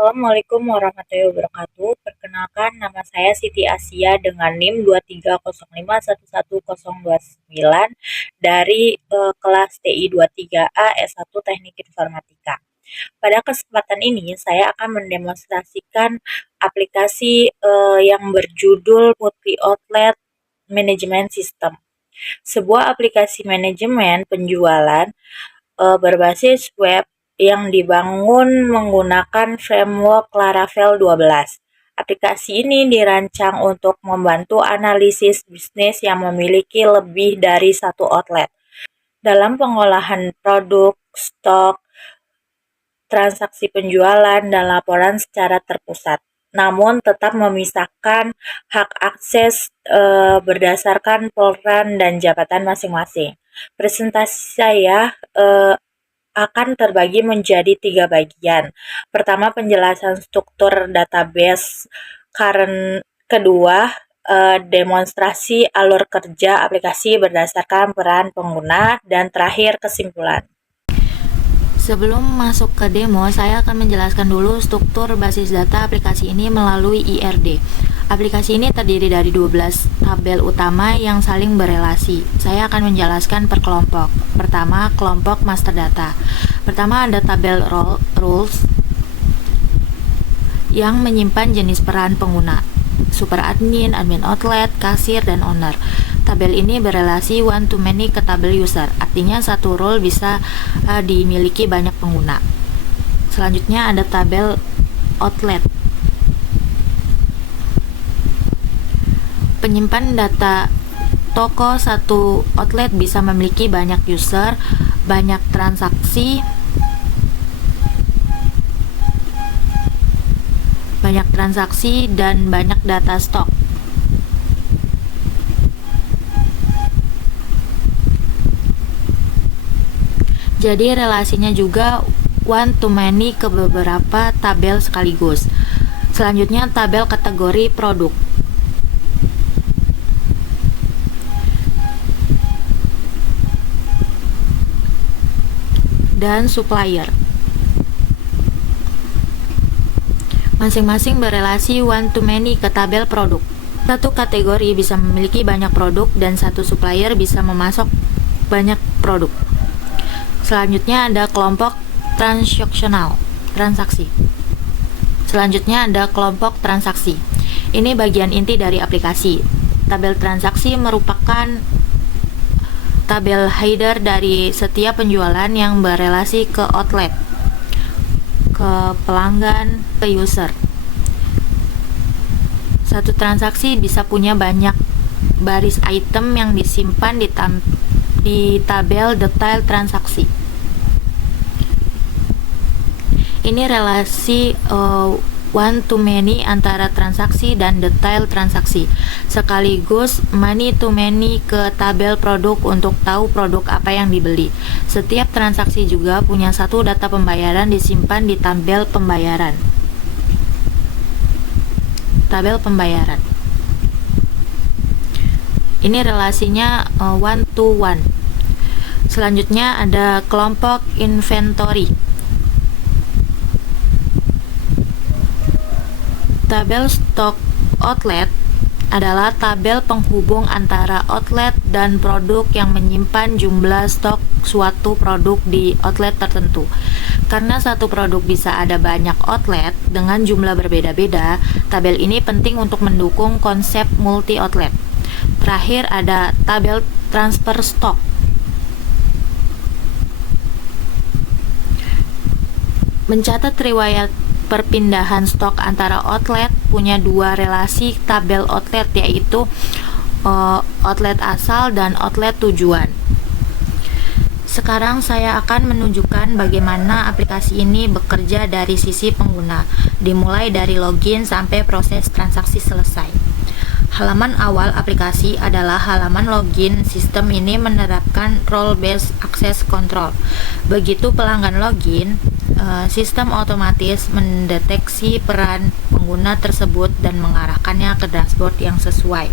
Assalamualaikum warahmatullahi wabarakatuh. Perkenalkan, nama saya Siti Asia dengan NIM 2305111029 dari kelas TI 23A S1 Teknik Informatika. Pada kesempatan ini, saya akan mendemonstrasikan aplikasi yang berjudul Multi Outlet Management System. Sebuah aplikasi manajemen penjualan berbasis web yang dibangun menggunakan framework Laravel 12. Aplikasi ini dirancang untuk membantu analisis bisnis yang memiliki lebih dari satu outlet dalam pengolahan produk, stok, transaksi penjualan, dan laporan secara terpusat. Namun tetap memisahkan hak akses berdasarkan peran dan jabatan masing-masing. Presentasi saya akan terbagi menjadi 3 bagian. Pertama, penjelasan struktur database. Kedua, demonstrasi alur kerja aplikasi berdasarkan peran pengguna. Dan terakhir, kesimpulan. Sebelum masuk ke demo, saya akan menjelaskan dulu struktur basis data aplikasi ini melalui IRD. Aplikasi ini terdiri dari 12 tabel utama yang saling berelasi. Saya akan menjelaskan per kelompok. Pertama, kelompok master data. Pertama ada tabel rules yang menyimpan jenis peran pengguna, super admin, admin outlet, kasir, dan owner. Tabel ini berelasi one-to-many ke tabel user, artinya satu role bisa dimiliki banyak pengguna. Selanjutnya ada tabel outlet. Penyimpan data toko satu outlet bisa memiliki banyak user, banyak transaksi, dan banyak data stok. Jadi relasinya juga one to many ke beberapa tabel sekaligus. Selanjutnya tabel kategori produk. Dan supplier. Masing-masing berelasi one to many ke tabel produk. Satu kategori bisa memiliki banyak produk dan satu supplier bisa memasok banyak produk. Selanjutnya ada kelompok transaksional, transaksi. Selanjutnya ada kelompok transaksi. Ini bagian inti dari aplikasi. Tabel transaksi merupakan tabel header dari setiap penjualan yang berelasi ke outlet, ke pelanggan, ke user. Satu transaksi bisa punya banyak baris item yang disimpan di tabel detail transaksi. Ini relasi one to many antara transaksi dan detail transaksi, sekaligus many to many ke tabel produk untuk tahu produk apa yang dibeli. Setiap transaksi juga punya satu data pembayaran disimpan di tabel pembayaran. Tabel pembayaran. Ini relasinya one to one. Selanjutnya ada kelompok inventory. Tabel stok outlet adalah tabel penghubung antara outlet dan produk yang menyimpan jumlah stok suatu produk di outlet tertentu. Karena satu produk bisa ada banyak outlet dengan jumlah berbeda-beda, tabel ini penting untuk mendukung konsep multi outlet. Terakhir ada tabel transfer stok. Mencatat riwayat perpindahan stok antara outlet punya dua relasi tabel outlet, yaitu outlet asal dan outlet tujuan. Sekarang saya akan menunjukkan bagaimana aplikasi ini bekerja dari sisi pengguna, dimulai dari login sampai proses transaksi selesai. Halaman awal aplikasi adalah halaman login. Sistem ini menerapkan role-based access control. Begitu pelanggan login, sistem otomatis mendeteksi peran pengguna tersebut dan mengarahkannya ke dashboard yang sesuai.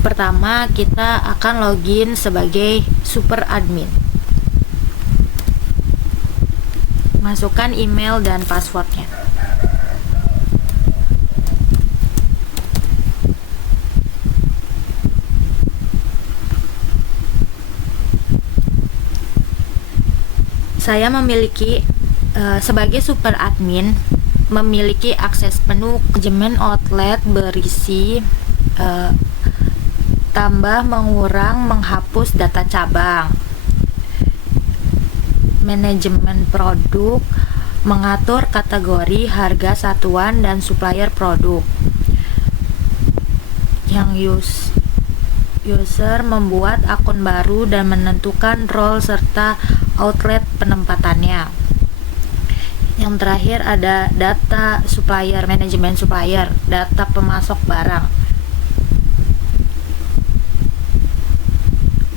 Pertama, kita akan login sebagai super admin. Masukkan email dan passwordnya. Saya memiliki sebagai super admin memiliki akses penuh manajemen outlet berisi tambah, mengurang, menghapus data cabang, manajemen produk, mengatur kategori, harga satuan, dan supplier produk. Yang user membuat akun baru dan menentukan role serta outlet penempatannya. Yang terakhir ada data supplier, manajemen supplier, data pemasok barang,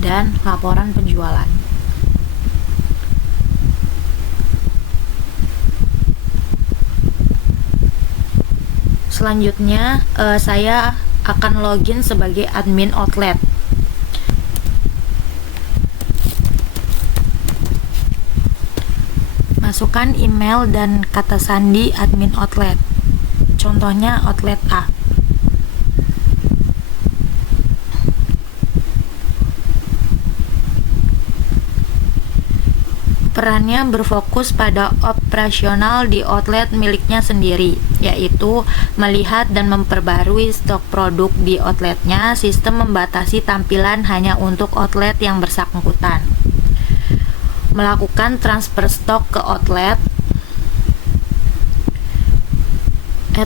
dan laporan penjualan. Selanjutnya saya akan login sebagai admin outlet. Masukkan email dan kata sandi admin outlet. Contohnya outlet A. Perannya berfokus pada operasional di outlet miliknya sendiri, yaitu melihat dan memperbarui stok produk di outletnya. Sistem membatasi tampilan hanya untuk outlet yang bersangkutan. Melakukan transfer stok ke outlet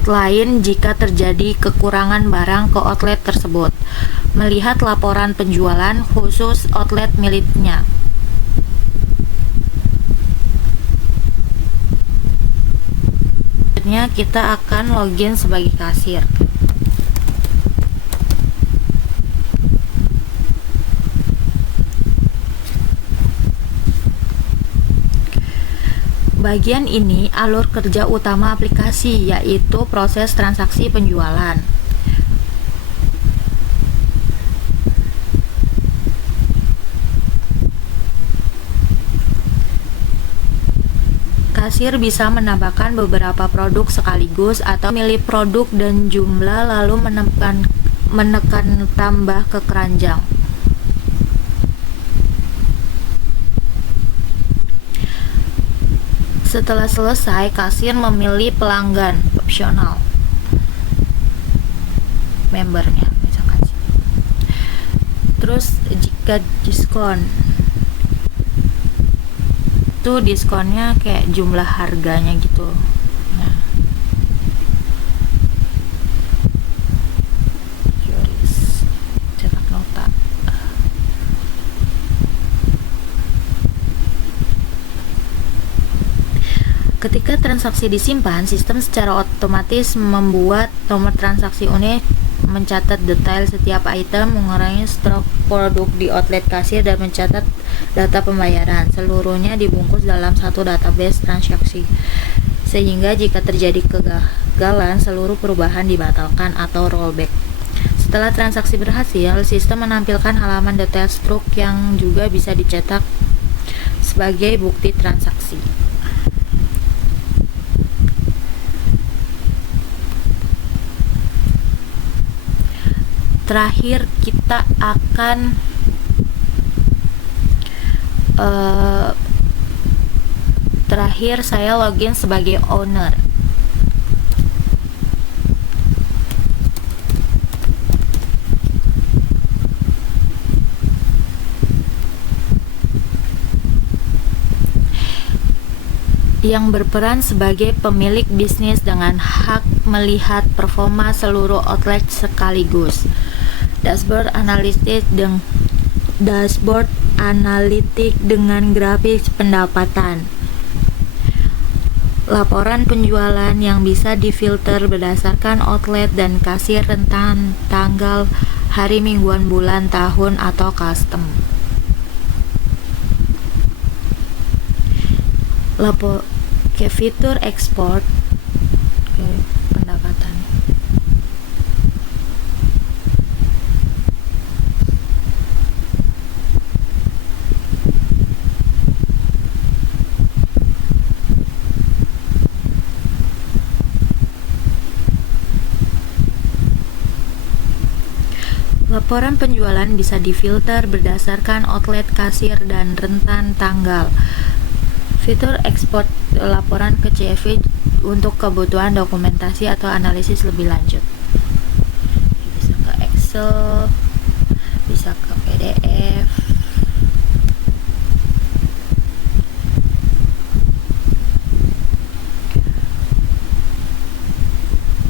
lain jika terjadi kekurangan barang ke outlet tersebut. Melihat laporan penjualan khusus outlet miliknya. Selanjutnya kita akan login sebagai kasir. Bagian ini alur kerja utama aplikasi, yaitu proses transaksi penjualan. Kasir bisa menambahkan beberapa produk sekaligus atau memilih produk dan jumlah lalu menekan tambah ke keranjang. Setelah selesai, kasir memilih pelanggan opsional membernya, misalkan. Terus jika diskon, itu diskonnya kayak jumlah harganya gitu. Nah, Yoris cetak nota. Ketika transaksi disimpan, sistem secara otomatis membuat nomor transaksi unik, mencatat detail setiap item, mengurangi stok produk di outlet kasir, dan mencatat data pembayaran. Seluruhnya dibungkus dalam satu database transaksi, sehingga jika terjadi kegagalan, seluruh perubahan dibatalkan atau rollback. Setelah transaksi berhasil, sistem menampilkan halaman detail struk yang juga bisa dicetak sebagai bukti transaksi. Terakhir kita akan saya login sebagai owner. Yang berperan sebagai pemilik bisnis dengan hak melihat performa seluruh outlet sekaligus. Dashboard analitik dengan grafik pendapatan. Laporan penjualan yang bisa difilter berdasarkan outlet dan kasir, rentang tanggal, hari, mingguan, bulan, tahun, atau custom. Fitur ekspor pendapatan. Laporan penjualan bisa difilter berdasarkan outlet, kasir, dan rentan tanggal. Fitur ekspor laporan ke CSV untuk kebutuhan dokumentasi atau analisis lebih lanjut. Bisa ke Excel, bisa ke PDF,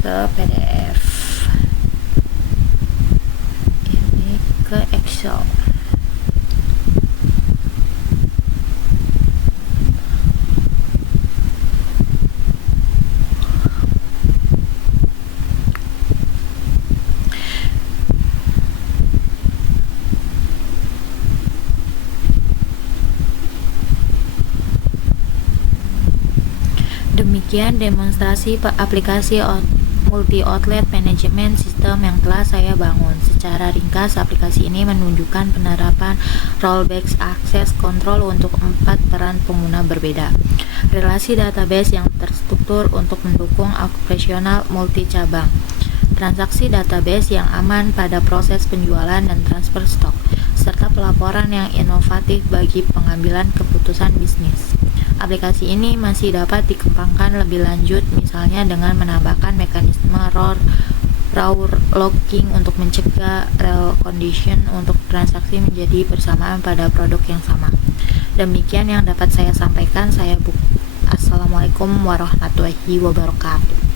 ke PDF, ini ke Excel. Demikian demonstrasi aplikasi multi outlet management system yang telah saya bangun. Secara ringkas, aplikasi ini menunjukkan penerapan role-based access control untuk 4 peran pengguna berbeda. Relasi database yang terstruktur untuk mendukung operasional multi cabang. Transaksi database yang aman pada proses penjualan dan transfer stok, serta pelaporan yang inovatif bagi pengambilan keputusan bisnis. Aplikasi ini masih dapat dikembangkan lebih lanjut, misalnya dengan menambahkan mekanisme raw logging untuk mencegah rel condition untuk transaksi menjadi bersamaan pada produk yang sama. Demikian yang dapat saya sampaikan. Assalamualaikum warahmatullahi wabarakatuh.